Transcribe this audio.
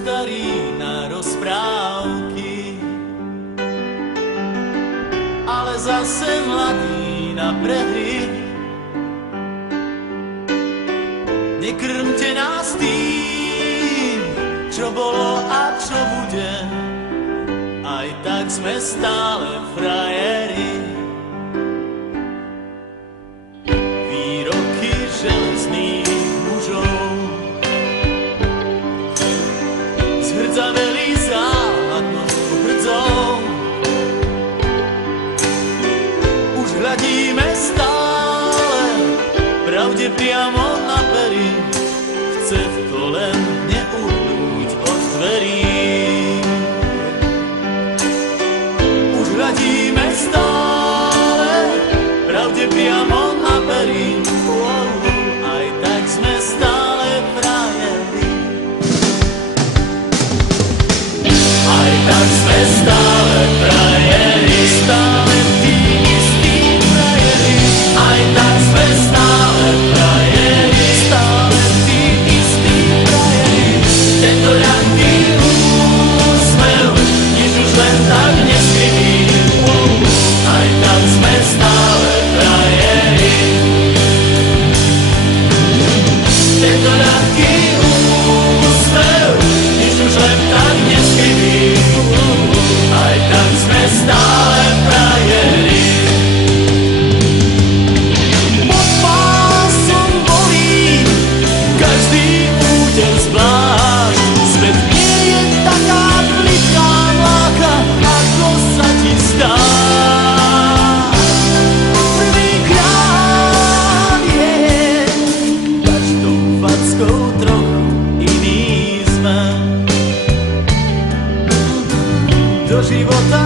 starý na rozprávky, ale zase mladý na prehry. Nekrmte nás tým, čo bolo a čo bude, aj tak sme stále frajeri. Výroky železných mužov zhrdzaveli záhadnou hrdzou. Už hľadíme stále pravde priamo na pery, chce to len neuhnúť od dverí. Už hľadíme stále pravde priamo na pery, aj tak sme stále frajeri. Aj tak sme stále frajeri, stále tí istí frajeri. Aj tak sme stále frajeri, stále tí istí frajeri. Tento ľahký úsmev nič už len tak neskryví. Aj tak sme stále frajeri. Tento ľahký úsmev nič už len tak neskryví. Aj tak sme stále frajeri. Pod pásom bolí každý úder zvlášť. Svet nie je taká plitká mláka, ako sa ti zdá. Prvýkrát je každou fackou trochu iný sme. Do života